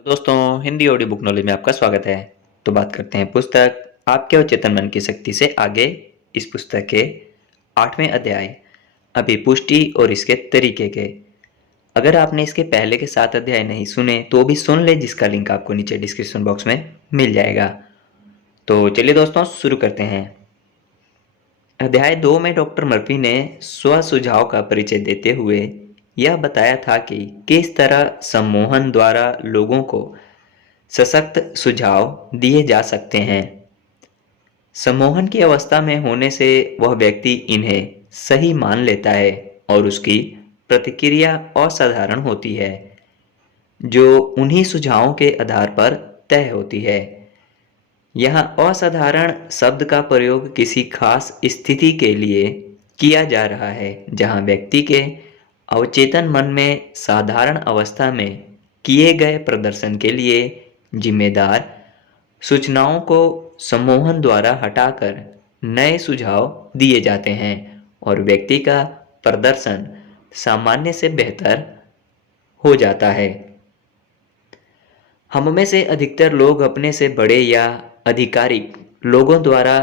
तो दोस्तों, Hindi audio book knowledge में आपका स्वागत है। तो बात करते हैं पुस्तक आपके अवचेतन मन की शक्ति से आगे। इस पुस्तक के 8वें अध्याय अभिपुष्टि और इसके तरीके के। अगर आपने इसके पहले के 7 अध्याय नहीं सुने तो भी सुन ले, जिसका लिंक आपको नीचे डिस्क्रिप्शन बॉक्स में मिल जाएगा। तो चलिए दोस्तों, शुरू करते हैं। अध्याय 2 में डॉक्टर मर्फी ने स्व सुझाव का परिचय देते हुए यह बताया था कि किस तरह सम्मोहन द्वारा लोगों को सशक्त सुझाव दिए जा सकते हैं। सम्मोहन की अवस्था में होने से वह व्यक्ति इन्हें सही मान लेता है और उसकी प्रतिक्रिया असाधारण होती है, जो उन्हीं सुझावों के आधार पर तय होती है। यहाँ असाधारण शब्द का प्रयोग किसी खास स्थिति के लिए किया जा रहा है, जहाँ व्यक्ति के अवचेतन मन में साधारण अवस्था में किए गए प्रदर्शन के लिए जिम्मेदार सूचनाओं को सम्मोहन द्वारा हटाकर नए सुझाव दिए जाते हैं और व्यक्ति का प्रदर्शन सामान्य से बेहतर हो जाता है। हम में से अधिकतर लोग अपने से बड़े या आधिकारिक लोगों द्वारा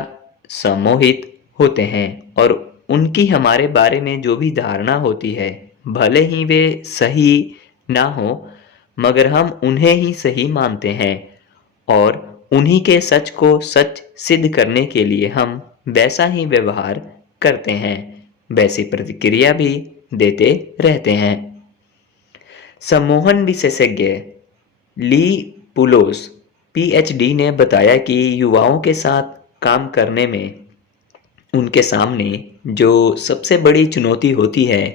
सम्मोहित होते हैं और उनकी हमारे बारे में जो भी धारणा होती है, भले ही वे सही ना हो, मगर हम उन्हें ही सही मानते हैं और उन्हीं के सच को सच सिद्ध करने के लिए हम वैसा ही व्यवहार करते हैं, वैसी प्रतिक्रिया भी देते रहते हैं। सम्मोहन विशेषज्ञ ली पुलोस पीएचडी ने बताया कि युवाओं के साथ काम करने में उनके सामने जो सबसे बड़ी चुनौती होती है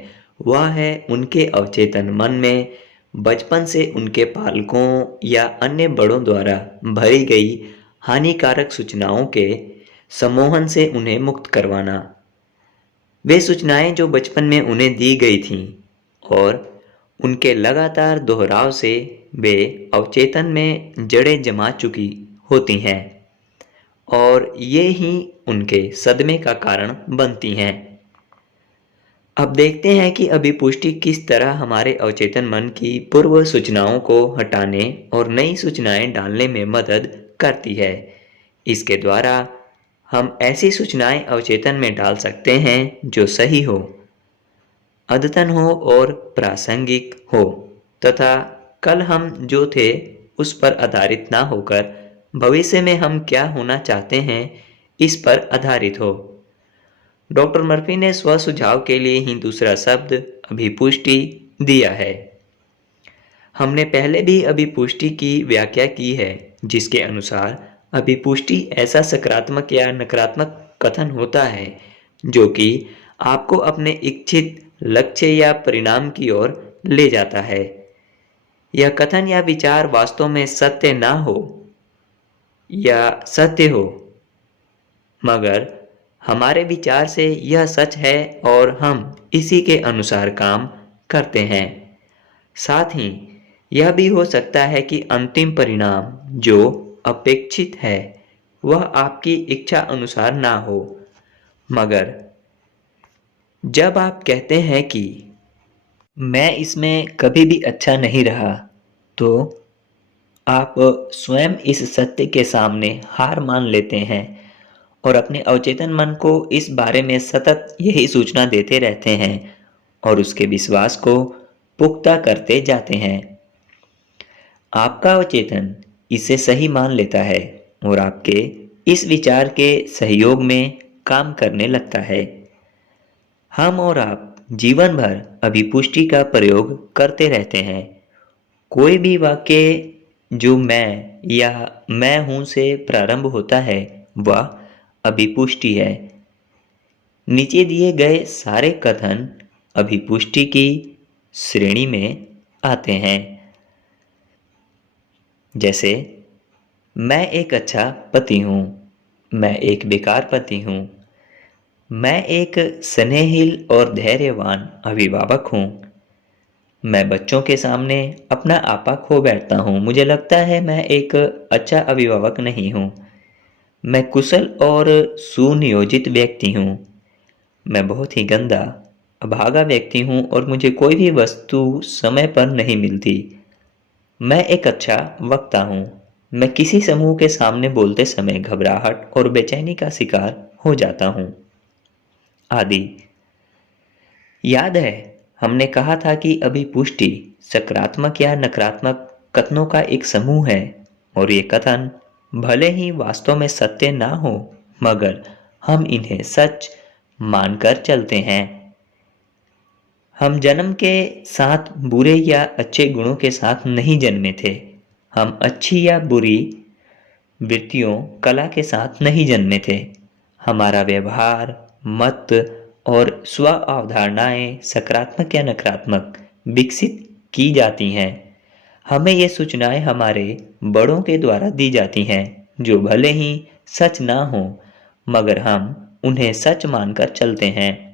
वह है उनके अवचेतन मन में बचपन से उनके पालकों या अन्य बड़ों द्वारा भरी गई हानिकारक सूचनाओं के सम्मोहन से उन्हें मुक्त करवाना। वे सूचनाएं जो बचपन में उन्हें दी गई थीं और उनके लगातार दोहराव से वे अवचेतन में जड़ें जमा चुकी होती हैं और ये ही उनके सदमे का कारण बनती हैं। अब देखते हैं कि अभिपुष्टि किस तरह हमारे अवचेतन मन की पूर्व सूचनाओं को हटाने और नई सूचनाएं डालने में मदद करती है। इसके द्वारा हम ऐसी सूचनाएं अवचेतन में डाल सकते हैं जो सही हो, अद्यतन हो और प्रासंगिक हो, तथा कल हम जो थे उस पर आधारित ना होकर भविष्य में हम क्या होना चाहते हैं इस पर आधारित हो। डॉक्टर मर्फी ने स्व सुझाव के लिए ही दूसरा शब्द अभिपुष्टि दिया है। हमने पहले भी अभिपुष्टि की व्याख्या की है, जिसके अनुसार अभिपुष्टि ऐसा सकारात्मक या नकारात्मक कथन होता है जो कि आपको अपने इच्छित लक्ष्य या परिणाम की ओर ले जाता है। यह कथन या विचार वास्तव में सत्य ना हो या सत्य हो, मगर हमारे विचार से यह सच है और हम इसी के अनुसार काम करते हैं। साथ ही यह भी हो सकता है कि अंतिम परिणाम जो अपेक्षित है वह आपकी इच्छा अनुसार ना हो, मगर जब आप कहते हैं कि मैं इसमें कभी भी अच्छा नहीं रहा, तो आप स्वयं इस सत्य के सामने हार मान लेते हैं और अपने अवचेतन मन को इस बारे में सतत यही सूचना देते रहते हैं और उसके विश्वास को पुख्ता करते जाते हैं। आपका अवचेतन इसे सही मान लेता है और आपके इस विचार के सहयोग में काम करने लगता है। हम और आप जीवन भर अभिपुष्टि का प्रयोग करते रहते हैं। कोई भी वाक्य जो मैं या मैं हूं से प्रारंभ होता है वह अभिपुष्टि है। नीचे दिए गए सारे कथन अभिपुष्टि की श्रेणी में आते हैं, जैसे मैं एक अच्छा पति हूँ, मैं एक बेकार पति हूँ, मैं एक स्नेहिल और धैर्यवान अभिभावक हूँ, मैं बच्चों के सामने अपना आपा खो बैठता हूँ, मुझे लगता है मैं एक अच्छा अभिभावक नहीं हूँ, मैं कुशल और सुनियोजित व्यक्ति हूँ, मैं बहुत ही गंदा अभागा व्यक्ति हूँ और मुझे कोई भी वस्तु समय पर नहीं मिलती, मैं एक अच्छा वक्ता हूँ। मैं किसी समूह के सामने बोलते समय घबराहट और बेचैनी का शिकार हो जाता हूँ आदि। याद है हमने कहा था कि अभी पुष्टि सकारात्मक या नकारात्मक कथनों का एक समूह है, और ये कथन भले ही वास्तव में सत्य ना हो, मगर हम इन्हें सच मानकर चलते हैं। हम जन्म के साथ बुरे या अच्छे गुणों के साथ नहीं जन्मे थे। हम अच्छी या बुरी वृत्तियों कला के साथ नहीं जन्मे थे। हमारा व्यवहार, मत और स्व अवधारणाएं सकारात्मक या नकारात्मक विकसित की जाती हैं। हमें ये सूचनाएं हमारे बड़ों के द्वारा दी जाती हैं, जो भले ही सच ना हो, मगर हम उन्हें सच मानकर चलते हैं।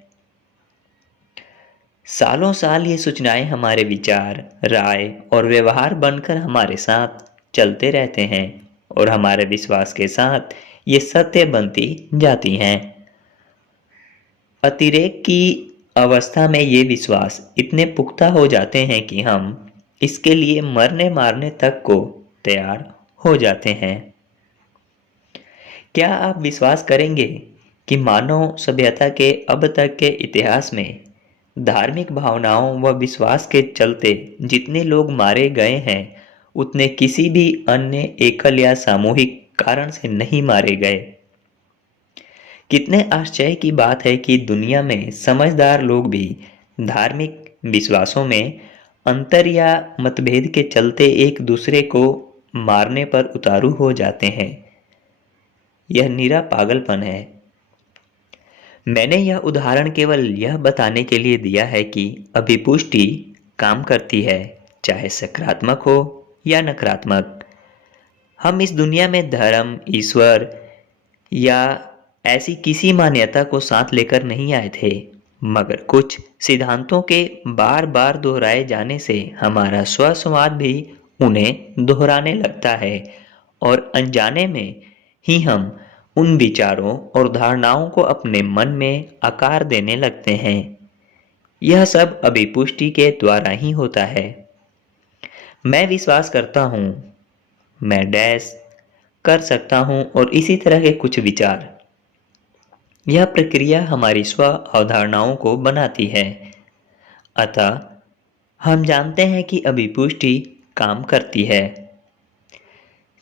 सालों साल ये सूचनाएं हमारे विचार, राय और व्यवहार बनकर हमारे साथ चलते रहते हैं, और हमारे विश्वास के साथ ये सत्य बनती जाती हैं। अतिरेक की अवस्था में ये विश्वास इतने पुख्ता हो जाते हैं कि हम इसके लिए मरने मारने तक को तैयार हो जाते हैं। क्या आप विश्वास करेंगे कि मानव सभ्यता के अब तक के इतिहास में धार्मिक भावनाओं व विश्वास के चलते जितने लोग मारे गए हैं, उतने किसी भी अन्य एकल या सामूहिक कारण से नहीं मारे गए। कितने आश्चर्य की बात है कि दुनिया में समझदार लोग भी धार्मिक विश्वासों में अंतर या मतभेद के चलते एक दूसरे को मारने पर उतारू हो जाते हैं। यह निरा पागलपन है। मैंने यह उदाहरण केवल यह बताने के लिए दिया है कि अभिपुष्टि काम करती है, चाहे सकारात्मक हो या नकारात्मक। हम इस दुनिया में धर्म, ईश्वर या ऐसी किसी मान्यता को साथ लेकर नहीं आए थे, मगर कुछ सिद्धांतों के बार बार दोहराए जाने से हमारा स्वसंवाद भी उन्हें दोहराने लगता है, और अनजाने में ही हम उन विचारों और धारणाओं को अपने मन में आकार देने लगते हैं। यह सब अभिपुष्टि के द्वारा ही होता है। मैं विश्वास करता हूँ, मैं डैश कर सकता हूँ, और इसी तरह के कुछ विचार। यह प्रक्रिया हमारी स्व अवधारणाओं को बनाती है। अतः हम जानते हैं कि अभिपुष्टि काम करती है।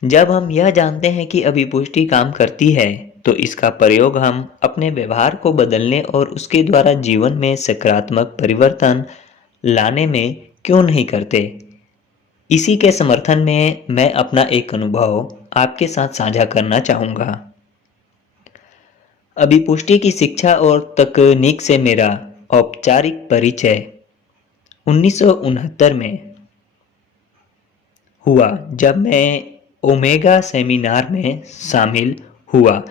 जब हम यह जानते हैं कि अभिपुष्टि काम करती है, तो इसका प्रयोग हम अपने व्यवहार को बदलने और उसके द्वारा जीवन में सकारात्मक परिवर्तन लाने में क्यों नहीं करते। इसी के समर्थन में मैं अपना एक अनुभव आपके साथ साझा करना चाहूँगा। अभिपुष्टि की शिक्षा और तकनीक से मेरा औपचारिक परिचय 1969 में हुआ, जब मैं ओमेगा सेमिनार में शामिल हुआ,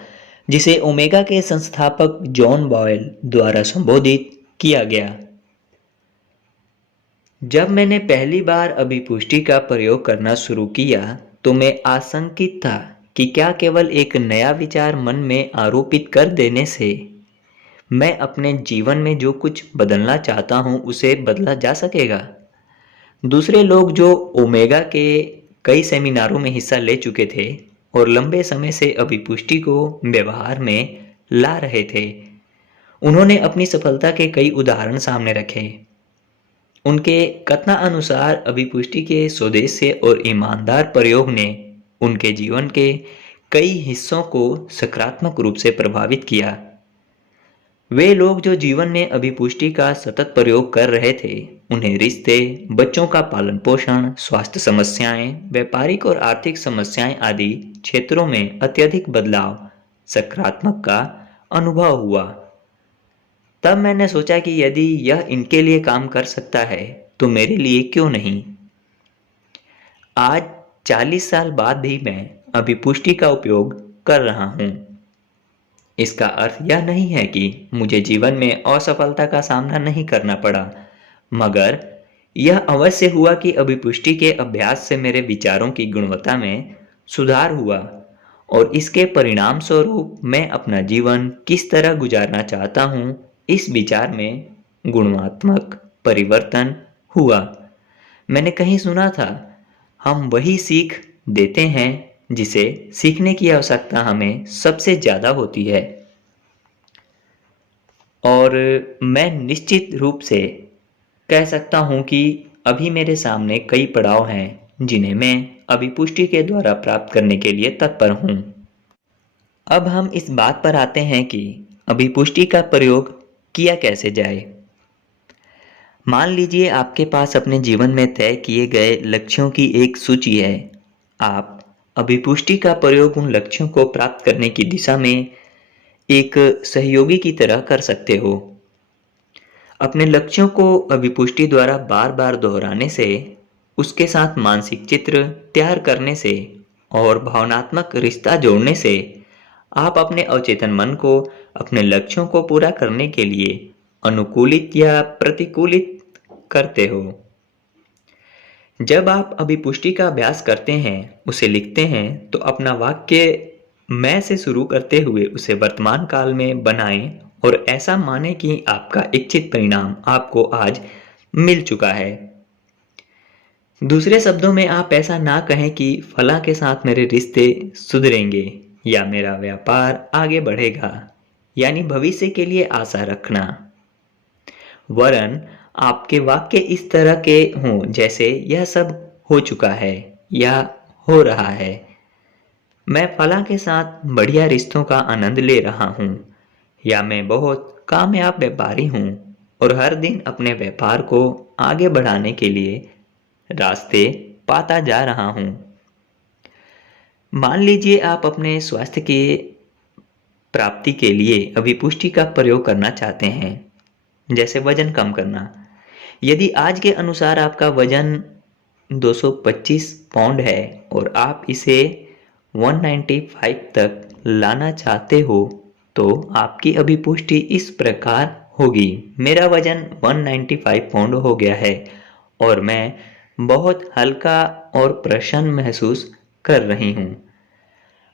जिसे ओमेगा के संस्थापक जॉन बॉयल द्वारा संबोधित किया गया। जब मैंने पहली बार अभिपुष्टि का प्रयोग करना शुरू किया, तो मैं आशंकित था कि क्या केवल एक नया विचार मन में आरोपित कर देने से मैं अपने जीवन में जो कुछ बदलना चाहता हूँ उसे बदला जा सकेगा। दूसरे लोग जो ओमेगा के कई सेमिनारों में हिस्सा ले चुके थे और लंबे समय से अभिपुष्टि को व्यवहार में ला रहे थे, उन्होंने अपनी सफलता के कई उदाहरण सामने रखे। उनके कथनानुसार अभिपुष्टि के स्वदेशी और ईमानदार प्रयोग ने उनके जीवन के कई हिस्सों को सकारात्मक रूप से प्रभावित किया। वे लोग जो जीवन में अभिपुष्टि का सतत प्रयोग कर रहे थे, उन्हें रिश्ते, बच्चों का पालन पोषण, स्वास्थ्य समस्याएं, व्यापारिक और आर्थिक समस्याएं आदि क्षेत्रों में अत्यधिक बदलाव, सकारात्मक का अनुभव हुआ। तब मैंने सोचा कि यदि यह इनके लिए काम कर सकता है, तो मेरे लिए क्यों नहीं। आज 40 साल बाद भी मैं अभिपुष्टि का उपयोग कर रहा हूँ। इसका अर्थ यह नहीं है कि मुझे जीवन में असफलता का सामना नहीं करना पड़ा, मगर यह अवश्य हुआ कि अभिपुष्टि के अभ्यास से मेरे विचारों की गुणवत्ता में सुधार हुआ, और इसके परिणाम स्वरूप मैं अपना जीवन किस तरह गुजारना चाहता हूँ, इस विचार में गुणात्मक परिवर्तन हुआ। मैंने कहीं सुना था, हम वही सीख देते हैं जिसे सीखने की आवश्यकता हमें सबसे ज़्यादा होती है। और मैं निश्चित रूप से कह सकता हूँ कि अभी मेरे सामने कई पड़ाव हैं जिन्हें मैं अभिपुष्टि के द्वारा प्राप्त करने के लिए तत्पर हूँ। अब हम इस बात पर आते हैं कि अभिपुष्टि का प्रयोग किया कैसे जाए। मान लीजिए आपके पास अपने जीवन में तय किए गए लक्ष्यों की एक सूची है। आप अभिपुष्टि का प्रयोग उन लक्ष्यों को प्राप्त करने की दिशा में एक सहयोगी की तरह कर सकते हो। अपने लक्ष्यों को अभिपुष्टि द्वारा बार बार दोहराने से, उसके साथ मानसिक चित्र तैयार करने से और भावनात्मक रिश्ता जोड़ने से आप अपने अवचेतन मन को अपने लक्ष्यों को पूरा करने के लिए अनुकूलित या प्रतिकूलित करते हो। जब आप अभिपुष्टि का अभ्यास करते हैं, उसे लिखते हैं, तो अपना वाक्य मैं से शुरू करते हुए उसे वर्तमान काल में बनाएं और ऐसा माने कि आपका इच्छित परिणाम आपको आज मिल चुका है। दूसरे शब्दों में आप ऐसा ना कहें कि फलां के साथ मेरे रिश्ते सुधरेंगे या मेरा व्यापार आगे बढ़ेगा, यानी भविष्य के लिए आशा रखना। वरन आपके वाक्य इस तरह के हों जैसे यह सब हो चुका है या हो रहा है। मैं फलां के साथ बढ़िया रिश्तों का आनंद ले रहा हूँ, या मैं बहुत कामयाब व्यापारी हूँ और हर दिन अपने व्यापार को आगे बढ़ाने के लिए रास्ते पाता जा रहा हूँ। मान लीजिए आप अपने स्वास्थ्य की प्राप्ति के लिए अभिपुष्टि का प्रयोग करना चाहते हैं, जैसे वजन कम करना। यदि आज के अनुसार आपका वजन 225 पाउंड है और आप इसे 195 तक लाना चाहते हो, तो आपकी अभिपुष्टि इस प्रकार होगी। मेरा वजन 195 पाउंड हो गया है और मैं बहुत हल्का और प्रसन्न महसूस कर रही हूँ।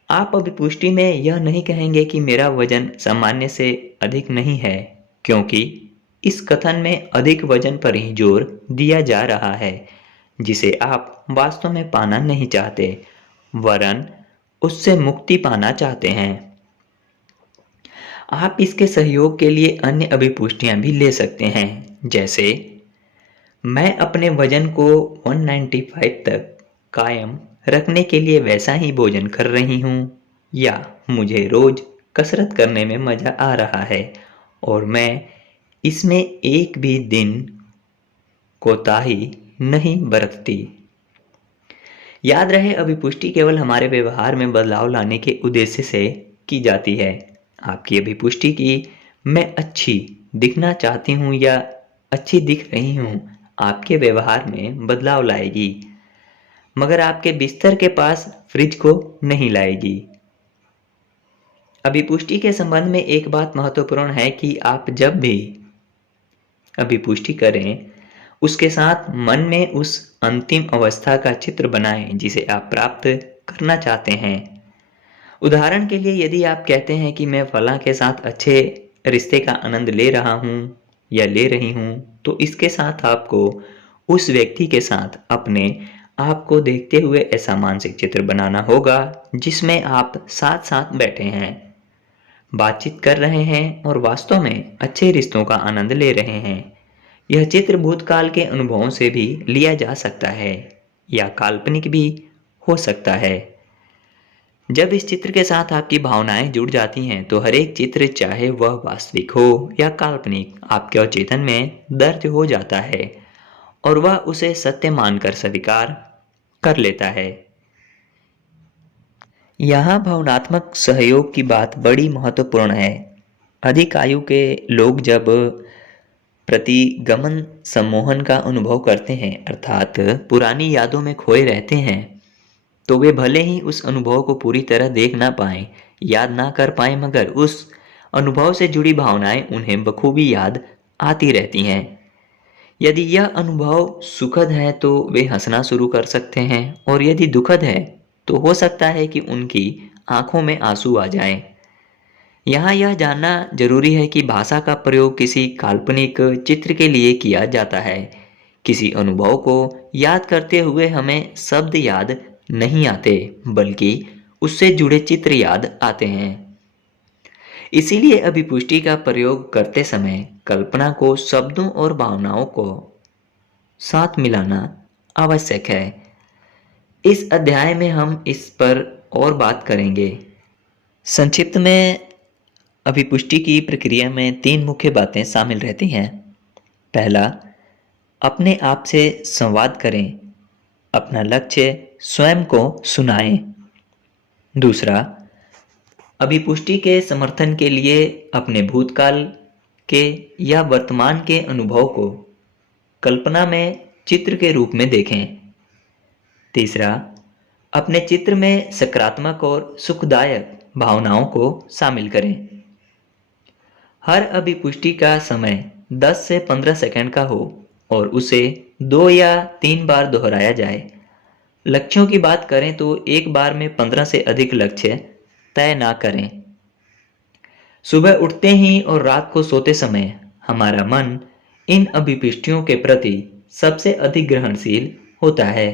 आप अभिपुष्टि में यह नहीं कहेंगे कि मेरा वजन सामान्य से अधिक नहीं है, क्योंकि इस कथन में अधिक वजन पर ही जोर दिया जा रहा है, जिसे आप वास्तव में पाना नहीं चाहते, वरन उससे मुक्ति पाना चाहते हैं। आप इसके सहयोग के लिए अन्य अभिपुष्टियां भी ले सकते हैं, जैसे मैं अपने वजन को 195 तक कायम रखने के लिए वैसा ही भोजन कर रही हूँ, या मुझे रोज कसरत करने में मजा आ रहा है और मैं इसमें एक भी दिन कोताही नहीं बरतती। याद रहे, अभिपुष्टि केवल हमारे व्यवहार में बदलाव लाने के उद्देश्य से की जाती है। आपकी अभिपुष्टि की मैं अच्छी दिखना चाहती हूँ या अच्छी दिख रही हूँ आपके व्यवहार में बदलाव लाएगी, मगर आपके बिस्तर के पास फ्रिज को नहीं लाएगी। अभिपुष्टि के संबंध में एक बात महत्वपूर्ण है कि आप जब भी अभिपुष्टि करें, उसके साथ मन में उस अंतिम अवस्था का चित्र बनाएं जिसे आप प्राप्त करना चाहते हैं। उदाहरण के लिए, यदि आप कहते हैं कि मैं फलां के साथ अच्छे रिश्ते का आनंद ले रहा हूँ या ले रही हूँ, तो इसके साथ आपको उस व्यक्ति के साथ अपने आप को देखते हुए ऐसा मानसिक चित्र बनाना होगा जिसमें आप साथ साथ बैठे हैं, बातचीत कर रहे हैं और वास्तव में अच्छे रिश्तों का आनंद ले रहे हैं। यह चित्र भूतकाल के अनुभवों से भी लिया जा सकता है या काल्पनिक भी हो सकता है। जब इस चित्र के साथ आपकी भावनाएं जुड़ जाती हैं, तो हर एक चित्र, चाहे वह वास्तविक हो या काल्पनिक, आपके अवचेतन में दर्ज हो जाता है और वह उसे सत्य मानकर स्वीकार कर लेता है। यहाँ भावनात्मक सहयोग की बात बड़ी महत्वपूर्ण है। अधिक आयु के लोग जब प्रतिगमन सम्मोहन का अनुभव करते हैं, अर्थात पुरानी यादों में खोए रहते हैं, तो वे भले ही उस अनुभव को पूरी तरह देख ना पाएं, याद ना कर पाएं, मगर उस अनुभव से जुड़ी भावनाएं उन्हें बखूबी याद आती रहती हैं। यदि यह अनुभव सुखद है तो वे हंसना शुरू कर सकते हैं, और यदि दुखद है तो हो सकता है कि उनकी आंखों में आंसू आ जाएं। यहाँ यह जानना जरूरी है कि भाषा का प्रयोग किसी काल्पनिक चित्र के लिए किया जाता है, किसी अनुभव को याद करते हुए हमें शब्द याद नहीं आते, बल्कि उससे जुड़े चित्र याद आते हैं। इसीलिए अभिपुष्टि का प्रयोग करते समय कल्पना को शब्दों और भावनाओं को साथ मिलाना आवश्यक है। इस अध्याय में हम इस पर और बात करेंगे। संक्षिप्त में अभिपुष्टि की प्रक्रिया में 3 मुख्य बातें शामिल रहती हैं। पहला, अपने आप से संवाद करें, अपना लक्ष्य स्वयं को सुनाएं। दूसरा, अभिपुष्टि के समर्थन के लिए अपने भूतकाल के या वर्तमान के अनुभव को कल्पना में चित्र के रूप में देखें। तीसरा, अपने चित्र में सकारात्मक और सुखदायक भावनाओं को शामिल करें। हर अभिपुष्टि का समय 10 से 15 सेकंड का हो और उसे 2 या 3 बार दोहराया जाए। लक्ष्यों की बात करें तो एक बार में 15 से अधिक लक्ष्य तय ना करें। सुबह उठते ही और रात को सोते समय हमारा मन इन अभिपुष्टियों के प्रति सबसे अधिक ग्रहणशील होता है।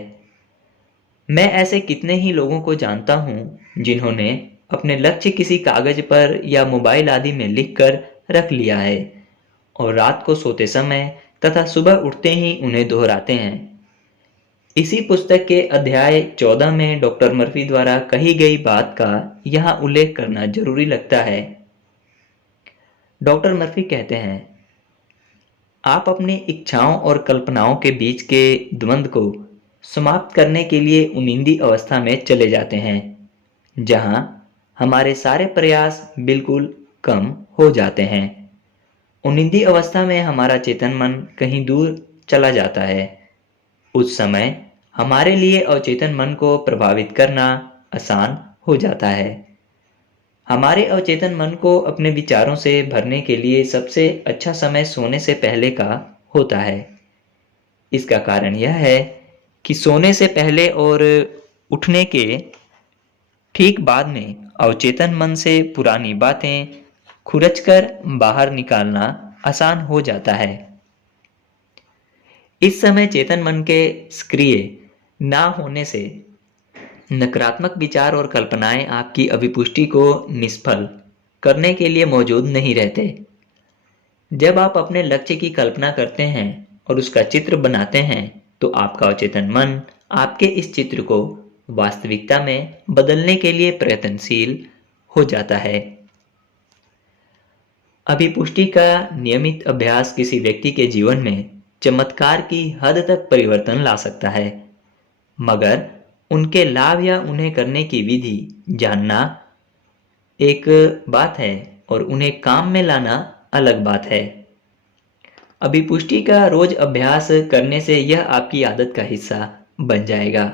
मैं ऐसे कितने ही लोगों को जानता हूं जिन्होंने अपने लक्ष्य किसी कागज पर या मोबाइल आदि में लिखकर रख लिया है और रात को सोते समय तथा सुबह उठते ही उन्हें दोहराते हैं। इसी पुस्तक के अध्याय 14 में डॉक्टर मर्फी द्वारा कही गई बात का यहाँ उल्लेख करना जरूरी लगता है। डॉक्टर मर्फी कहते हैं, आप अपनी इच्छाओं और कल्पनाओं के बीच के द्वंद्व को समाप्त करने के लिए उनिंदी अवस्था में चले जाते हैं, जहां हमारे सारे प्रयास बिल्कुल कम हो जाते हैं। उनिंदी अवस्था में हमारा चेतन मन कहीं दूर चला जाता है। उस समय हमारे लिए अवचेतन मन को प्रभावित करना आसान हो जाता है। हमारे अवचेतन मन को अपने विचारों से भरने के लिए सबसे अच्छा समय सोने से पहले का होता है। इसका कारण यह है कि सोने से पहले और उठने के ठीक बाद में अवचेतन मन से पुरानी बातें खुरचकर बाहर निकालना आसान हो जाता है। इस समय चेतन मन के सक्रिय ना होने से नकारात्मक विचार और कल्पनाएं आपकी अभिपुष्टि को निष्फल करने के लिए मौजूद नहीं रहते। जब आप अपने लक्ष्य की कल्पना करते हैं और उसका चित्र बनाते हैं तो आपका अवचेतन मन आपके इस चित्र को वास्तविकता में बदलने के लिए प्रयत्नशील हो जाता है। अभिपुष्टि का नियमित अभ्यास किसी व्यक्ति के जीवन में चमत्कार की हद तक परिवर्तन ला सकता है, मगर उनके लाभ या उन्हें करने की विधि जानना एक बात है और उन्हें काम में लाना अलग बात है। अभिपुष्टि का रोज अभ्यास करने से यह आपकी आदत का हिस्सा बन जाएगा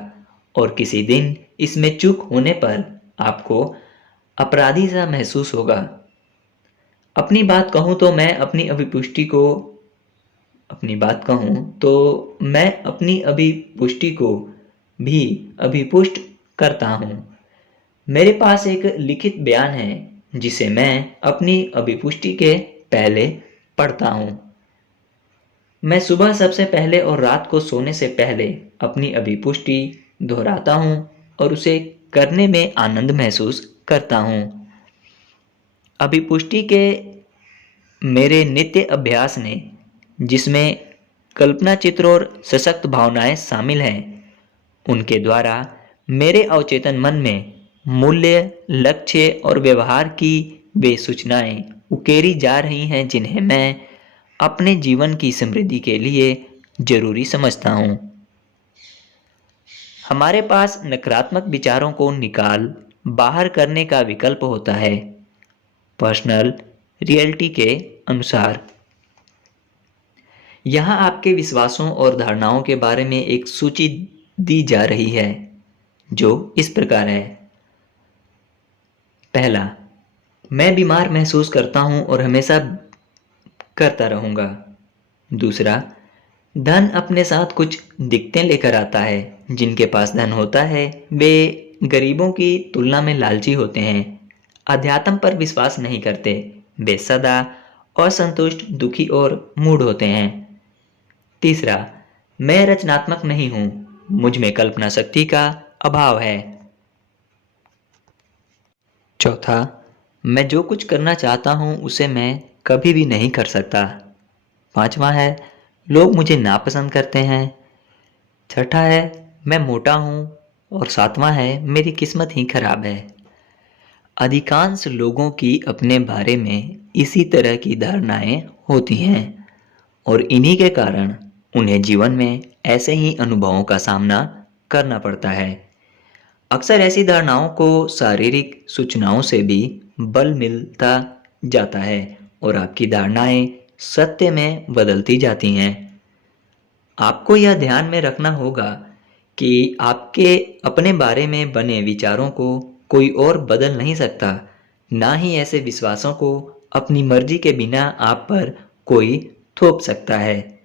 और किसी दिन इसमें चूक होने पर आपको अपराधी सा महसूस होगा। अपनी बात कहूं तो मैं अपनी अभिपुष्टि को भी अभिपुष्ट करता हूं। मेरे पास एक लिखित बयान है जिसे मैं अपनी अभिपुष्टि के पहले पढ़ता हूं। मैं सुबह सबसे पहले और रात को सोने से पहले अपनी अभिपुष्टि दोहराता हूं और उसे करने में आनंद महसूस करता हूं। अभिपुष्टि के मेरे नित्य अभ्यास ने, जिसमें कल्पना चित्र और सशक्त भावनाएं शामिल हैं, उनके द्वारा मेरे अवचेतन मन में मूल्य, लक्ष्य और व्यवहार की वे सूचनाएं उकेरी जा रही हैं जिन्हें मैं अपने जीवन की समृद्धि के लिए जरूरी समझता हूं। हमारे पास नकारात्मक विचारों को निकाल बाहर करने का विकल्प होता है, पर्सनल रियलिटी के अनुसार। यहाँ आपके विश्वासों और धारणाओं के बारे में एक सूची दी जा रही है जो इस प्रकार है। पहला, मैं बीमार महसूस करता हूं और हमेशा करता रहूंगा। दूसरा, धन अपने साथ कुछ दिक्कतें लेकर आता है। जिनके पास धन होता है वे गरीबों की तुलना में लालची होते हैं, अध्यात्म पर विश्वास नहीं करते, वे सदा असंतुष्ट, दुखी और मूढ़ होते हैं। तीसरा, मैं रचनात्मक नहीं हूं, मुझ में कल्पना शक्ति का अभाव है। चौथा, मैं जो कुछ करना चाहता हूं उसे मैं कभी भी नहीं कर सकता। पांचवा है, लोग मुझे नापसंद करते हैं। छठा है, मैं मोटा हूं। और सातवां है, मेरी किस्मत ही खराब है। अधिकांश लोगों की अपने बारे में इसी तरह की धारणाएं होती हैं और इन्हीं के कारण उन्हें जीवन में ऐसे ही अनुभवों का सामना करना पड़ता है। अक्सर ऐसी धारणाओं को शारीरिक सूचनाओं से भी बल मिलता जाता है और आपकी धारणाएं सत्य में बदलती जाती हैं। आपको यह ध्यान में रखना होगा कि आपके अपने बारे में बने विचारों को कोई और बदल नहीं सकता, ना ही ऐसे विश्वासों को अपनी मर्जी के बिना आप पर कोई थोप सकता है।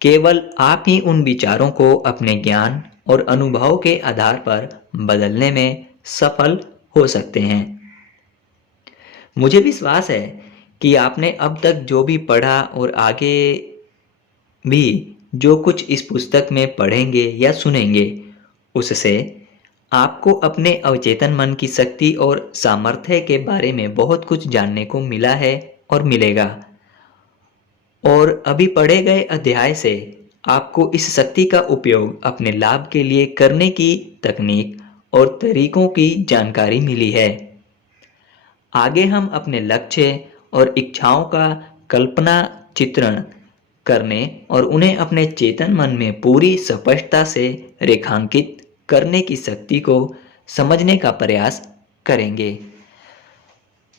केवल आप ही उन विचारों को अपने ज्ञान और अनुभव के आधार पर बदलने में सफल हो सकते हैं। मुझे विश्वास है कि आपने अब तक जो भी पढ़ा और आगे भी जो कुछ इस पुस्तक में पढ़ेंगे या सुनेंगे, उससे आपको अपने अवचेतन मन की शक्ति और सामर्थ्य के बारे में बहुत कुछ जानने को मिला है और मिलेगा। और अभी पढ़े गए अध्याय से आपको इस शक्ति का उपयोग अपने लाभ के लिए करने की तकनीक और तरीकों की जानकारी मिली है। आगे हम अपने लक्ष्य और इच्छाओं का कल्पना चित्रण करने और उन्हें अपने चेतन मन में पूरी स्पष्टता से रेखांकित करने की शक्ति को समझने का प्रयास करेंगे।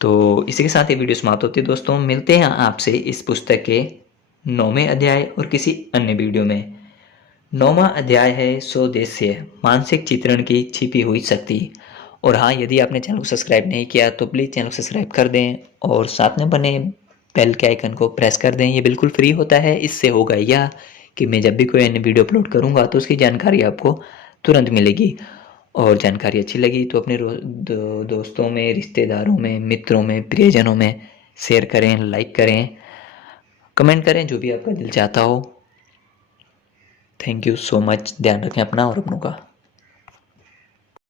तो इसी के साथ ये वीडियो समाप्त होती है दोस्तों। मिलते हैं आपसे इस पुस्तक के 9वें अध्याय और किसी अन्य वीडियो में। 9वां अध्याय है स्वदेश्य, मानसिक चित्रण की छिपी हुई शक्ति। और हाँ, यदि आपने चैनल को सब्सक्राइब नहीं किया तो प्लीज़ चैनल को सब्सक्राइब कर दें और साथ में बने बेल के आइकन को प्रेस कर दें। ये बिल्कुल फ्री होता है। इससे होगा यह कि मैं जब भी कोई अन्य वीडियो अपलोड करूँगा तो उसकी जानकारी आपको तुरंत मिलेगी। और जानकारी अच्छी लगी तो अपने दोस्तों में, रिश्तेदारों में, मित्रों में, प्रियजनों में शेयर करें, लाइक करें, कमेंट करें, जो भी आपका दिल चाहता हो। Thank you so much. ध्यान रखें अपना और अपनों का।